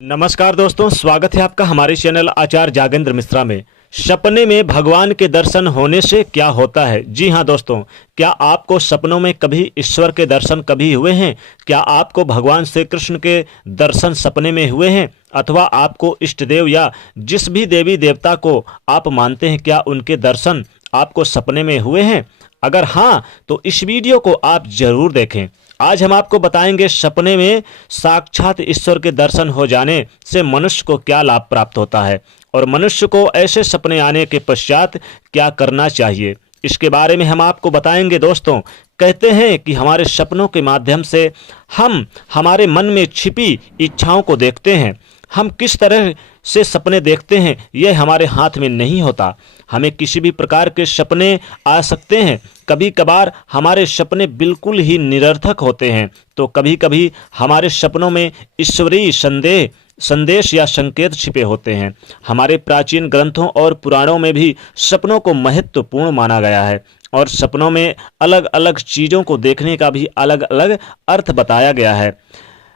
नमस्कार दोस्तों, स्वागत है आपका हमारे चैनल आचार्य जागेंद्र मिश्रा में। सपने में भगवान के दर्शन होने से क्या होता है? जी हाँ दोस्तों, क्या आपको सपनों में कभी ईश्वर के दर्शन कभी हुए हैं? क्या आपको भगवान श्री कृष्ण के दर्शन सपने में हुए हैं? अथवा आपको इष्ट देव या जिस भी देवी देवता को आप मानते हैं, क्या उनके दर्शन आपको सपने में हुए हैं? अगर हाँ, तो इस वीडियो को आप जरूर देखें। आज हम आपको बताएंगे सपने में साक्षात ईश्वर के दर्शन हो जाने से मनुष्य को क्या लाभ प्राप्त होता है और मनुष्य को ऐसे सपने आने के पश्चात क्या करना चाहिए, इसके बारे में हम आपको बताएंगे। दोस्तों, कहते हैं कि हमारे सपनों के माध्यम से हम हमारे मन में छिपी इच्छाओं को देखते हैं। हम किस तरह से सपने देखते हैं यह हमारे हाथ में नहीं होता। हमें किसी भी प्रकार के सपने आ सकते हैं। कभी कभार हमारे सपने बिल्कुल ही निरर्थक होते हैं, तो कभी कभी हमारे सपनों में ईश्वरीय संदेश या संकेत छिपे होते हैं। हमारे प्राचीन ग्रंथों और पुराणों में भी सपनों को महत्वपूर्ण माना गया है और सपनों में अलग अलग चीज़ों को देखने का भी अलग अलग अर्थ बताया गया है।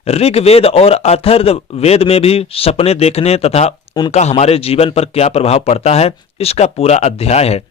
ऋग्वेद और अथर्ववेद में भी सपने देखने तथा उनका हमारे जीवन पर क्या प्रभाव पड़ता है, इसका पूरा अध्याय है।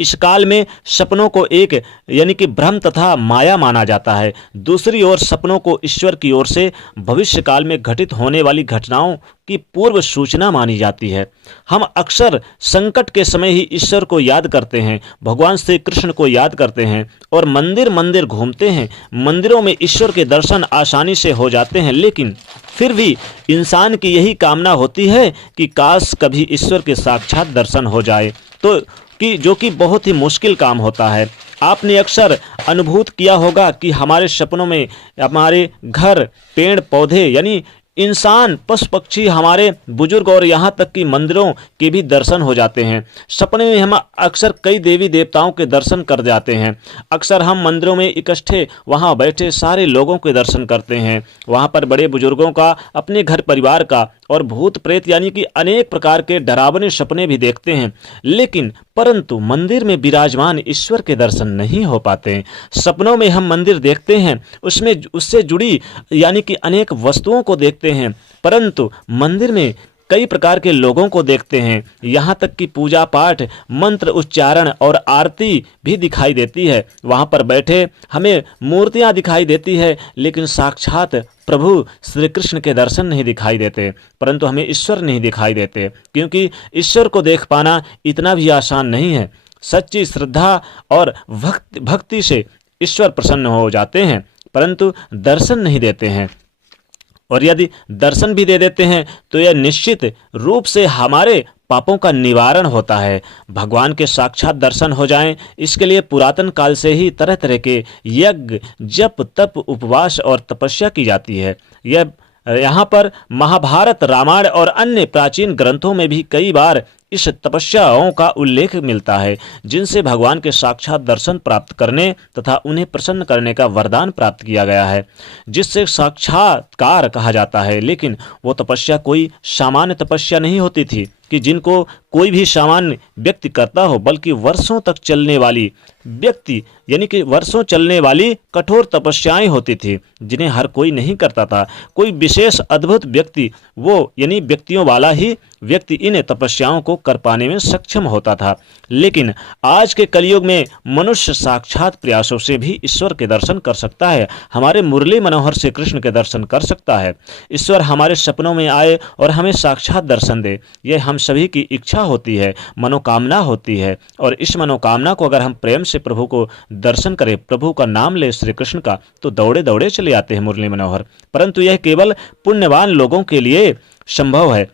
इस काल में सपनों को एक यानी कि भ्रम तथा माया माना जाता है। दूसरी ओर सपनों को ईश्वर की ओर से भविष्य काल में घटित होने वाली घटनाओं की पूर्व सूचना मानी जाती है। हम अक्सर संकट के समय ही ईश्वर को याद करते हैं, भगवान श्री कृष्ण को याद करते हैं और मंदिर मंदिर घूमते हैं। मंदिरों में ईश्वर के दर्शन आसानी से हो जाते हैं, लेकिन फिर भी इंसान की यही कामना होती है कि काश कभी ईश्वर के साक्षात दर्शन हो जाए, तो जो कि बहुत ही मुश्किल काम होता है। आपने अक्सर अनुभूत किया होगा कि हमारे सपनों में हमारे घर, पेड़ पौधे यानी इंसान, पशु पक्षी, हमारे बुजुर्ग और यहाँ तक कि मंदिरों के भी दर्शन हो जाते हैं। सपने में हम अक्सर कई देवी देवताओं के दर्शन कर जाते हैं। अक्सर हम मंदिरों में इकट्ठे वहाँ बैठे सारे लोगों के दर्शन करते हैं। वहाँ पर बड़े बुजुर्गों का, अपने घर परिवार का और भूत प्रेत यानी कि अनेक प्रकार के डरावने सपने भी देखते हैं, लेकिन परंतु मंदिर में विराजमान ईश्वर के दर्शन नहीं हो पाते। सपनों में हम मंदिर देखते हैं, उसमें उससे जुड़ी यानी कि अनेक वस्तुओं को देखते हैं, परंतु मंदिर में कई प्रकार के लोगों को देखते हैं। यहाँ तक कि पूजा पाठ, मंत्र उच्चारण और आरती भी दिखाई देती है। वहाँ पर बैठे हमें मूर्तियाँ दिखाई देती है, लेकिन साक्षात प्रभु श्री कृष्ण के दर्शन नहीं दिखाई देते, परंतु हमें ईश्वर नहीं दिखाई देते, क्योंकि ईश्वर को देख पाना इतना भी आसान नहीं है। सच्ची श्रद्धा और भक्ति से ईश्वर प्रसन्न हो जाते हैं, परंतु दर्शन नहीं देते हैं। और यदि दर्शन भी दे देते हैं तो यह निश्चित रूप से हमारे पापों का निवारण होता है। भगवान के साक्षात दर्शन हो जाएं, इसके लिए पुरातन काल से ही तरह तरह के यज्ञ, जप, तप, उपवास और तपस्या की जाती है। यहाँ पर महाभारत, रामायण और अन्य प्राचीन ग्रंथों में भी कई बार इस तपस्याओं का उल्लेख मिलता है, जिनसे भगवान के साक्षात दर्शन प्राप्त करने तथा उन्हें प्रसन्न करने का वरदान प्राप्त किया गया है, जिससे साक्षात्कार कहा जाता है। लेकिन वो तपस्या कोई सामान्य तपस्या नहीं होती थी कि जिनको कोई भी सामान्य व्यक्ति करता हो, बल्कि वर्षों तक चलने वाली वर्षों चलने वाली कठोर तपस्याएं होती थी, जिन्हें हर कोई नहीं करता था। कोई विशेष अद्भुत व्यक्ति, वो यानी व्यक्तियों वाला ही व्यक्ति इन तपस्याओं को कर पाने में सक्षम होता था। लेकिन आज के कलयुग में मनुष्य साक्षात प्रयासों से भी ईश्वर के दर्शन कर सकता है, हमारे मुरली मनोहर श्री कृष्ण के दर्शन कर सकता है। ईश्वर हमारे सपनों में आए और हमें साक्षात दर्शन दे, यह हम सभी की इच्छा होती है, मनोकामना होती है। और इस मनोकामना को अगर हम प्रेम से प्रभु को दर्शन करें, प्रभु का नाम ले श्री कृष्ण का, तो दौड़े दौड़े चले आते हैं मुरली मनोहर। परंतु यह केवल पुण्यवान लोगों के लिए संभव है।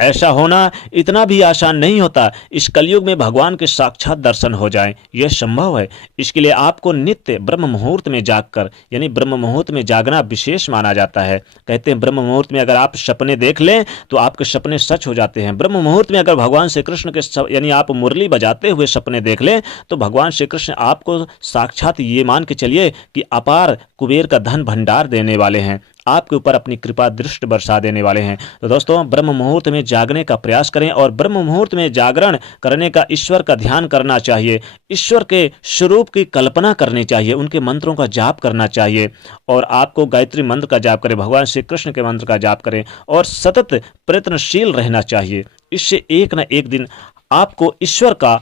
ऐसा होना इतना भी आसान नहीं होता। इस कलयुग में भगवान के साक्षात दर्शन हो जाएं, यह संभव है। इसके लिए आपको नित्य ब्रह्म मुहूर्त में जागकर यानी ब्रह्म मुहूर्त में जागना विशेष माना जाता है। कहते हैं ब्रह्म मुहूर्त में अगर आप सपने देख लें तो आपके सपने सच हो जाते हैं। ब्रह्म मुहूर्त में अगर भगवान श्री कृष्ण के यानी आप मुरली बजाते हुए सपने देख लें तो भगवान श्री कृष्ण आपको साक्षात ये मान के चलिए कि अपार कुबेर का धन भंडार देने वाले हैं। आपके ऊपर अपनी कृपा दृष्टि बरसा देने वाले हैं। तो दोस्तों, ब्रह्म मुहूर्त में जागने का प्रयास करें और ब्रह्म मुहूर्त में जागरण करने का ईश्वर का ध्यान करना चाहिए, ईश्वर के स्वरूप की कल्पना करनी चाहिए, उनके मंत्रों का जाप करना चाहिए और आपको गायत्री मंत्र का जाप करें, भगवान श्री कृष्ण के मंत्र का जाप करें और सतत प्रयत्नशील रहना चाहिए। इससे एक न एक दिन आपको ईश्वर का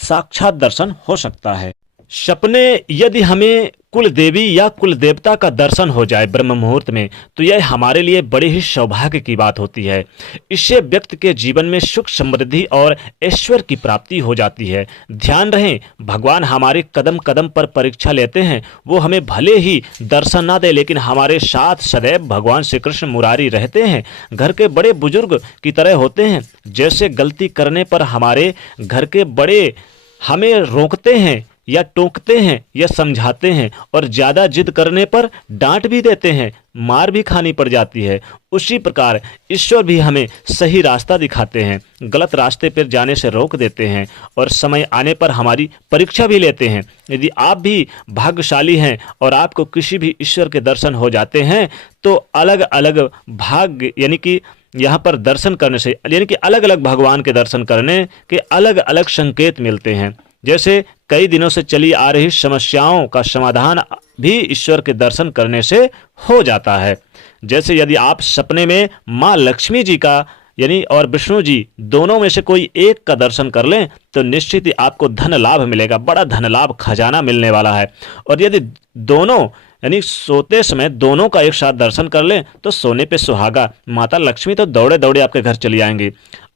साक्षात दर्शन हो सकता है। सपने यदि हमें कुल देवी या कुल देवता का दर्शन हो जाए ब्रह्म मुहूर्त में, तो यह हमारे लिए बड़े ही सौभाग्य की बात होती है। इससे व्यक्ति के जीवन में सुख समृद्धि और ऐश्वर्य की प्राप्ति हो जाती है। ध्यान रहे, भगवान हमारे कदम कदम पर परीक्षा लेते हैं। वो हमें भले ही दर्शन ना दे, लेकिन हमारे साथ सदैव भगवान श्री कृष्ण मुरारी रहते हैं। घर के बड़े बुजुर्ग की तरह होते हैं, जैसे गलती करने पर हमारे घर के बड़े हमें रोकते हैं या टोकते हैं या समझाते हैं और ज़्यादा जिद करने पर डांट भी देते हैं, मार भी खानी पड़ जाती है। उसी प्रकार ईश्वर भी हमें सही रास्ता दिखाते हैं, गलत रास्ते पर जाने से रोक देते हैं और समय आने पर हमारी परीक्षा भी लेते हैं। यदि आप भी भाग्यशाली हैं और आपको किसी भी ईश्वर के दर्शन हो जाते हैं, तो अलग अलग भाग्य यानी कि यहाँ पर दर्शन करने से यानी कि अलग अलग भगवान के दर्शन करने के अलग अलग संकेत मिलते हैं। जैसे कई दिनों से चली आ रही समस्याओं का समाधान भी ईश्वर के दर्शन करने से हो जाता है। जैसे यदि आप सपने में माँ लक्ष्मी जी का यानी और विष्णु जी दोनों में से कोई एक का दर्शन कर लें, तो निश्चित ही आपको धन लाभ मिलेगा, बड़ा धन लाभ खजाना मिलने वाला है। और यदि दोनों यानी सोते समय दोनों का एक साथ दर्शन कर लें, तो सोने पे सुहागा, माता लक्ष्मी तो दौड़े दौड़े आपके घर चली आएंगी।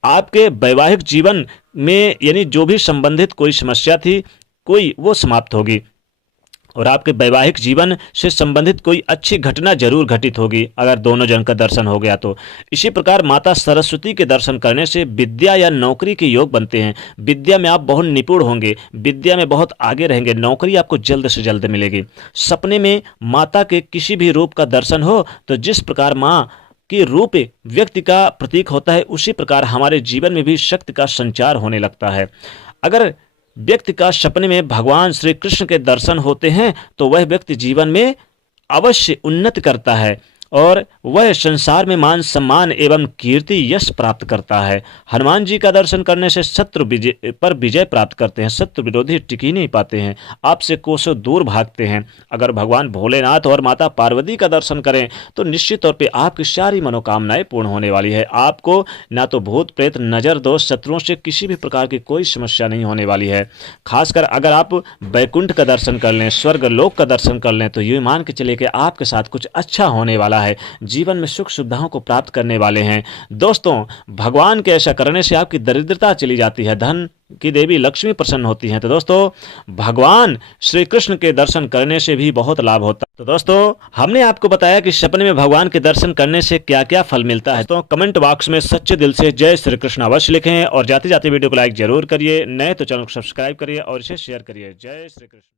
आपके वैवाहिक जीवन में यानी जो भी संबंधित कोई समस्या थी, कोई वो समाप्त होगी और आपके वैवाहिक जीवन से संबंधित कोई अच्छी घटना जरूर घटित होगी अगर दोनों जन का दर्शन हो गया तो। इसी प्रकार माता सरस्वती के दर्शन करने से विद्या या नौकरी के योग बनते हैं। विद्या में आप बहुत निपुण होंगे, विद्या में बहुत आगे रहेंगे, नौकरी आपको जल्द से जल्द मिलेगी। सपने में माता के किसी भी रूप का दर्शन हो, तो जिस प्रकार माँ कि रूप व्यक्ति का प्रतीक होता है, उसी प्रकार हमारे जीवन में भी शक्ति का संचार होने लगता है। अगर व्यक्ति का सपने में भगवान श्री कृष्ण के दर्शन होते हैं, तो वह व्यक्ति जीवन में अवश्य उन्नति करता है और वह संसार में मान सम्मान एवं कीर्ति यश प्राप्त करता है। हनुमान जी का दर्शन करने से शत्रु पर विजय प्राप्त करते हैं, शत्रु विरोधी टिक ही नहीं पाते हैं, आपसे कोसों दूर भागते हैं। अगर भगवान भोलेनाथ और माता पार्वती का दर्शन करें, तो निश्चित तौर पे आपकी सारी मनोकामनाएं पूर्ण होने वाली है। आपको ना तो भूत प्रेत नजर दोष शत्रुओं से किसी भी प्रकार की कोई समस्या नहीं होने वाली है। खासकर अगर आप वैकुंठ का दर्शन कर लें, स्वर्ग लोक का दर्शन कर लें, तो ये मान के चले कि आपके साथ कुछ अच्छा होने वाला है, जीवन में सुख सुविधाओं को प्राप्त करने वाले हैं। दोस्तों, भगवान के ऐसा करने से आपकी दरिद्रता चली जाती है, धन की देवी लक्ष्मी प्रसन्न होती हैं। तो दोस्तों, भगवान श्री कृष्ण के दर्शन करने से भी बहुत लाभ होता है। तो दोस्तों, हमने आपको बताया कि सपने में भगवान के दर्शन करने से क्या क्या फल मिलता है। तो कमेंट बॉक्स में सच्चे दिल से जय श्री कृष्ण अवश्य लिखें और जाते जाते वीडियो को लाइक जरूर करिए। नए तो चैनल को सब्सक्राइब करिए और इसे शेयर करिए। जय श्री कृष्ण।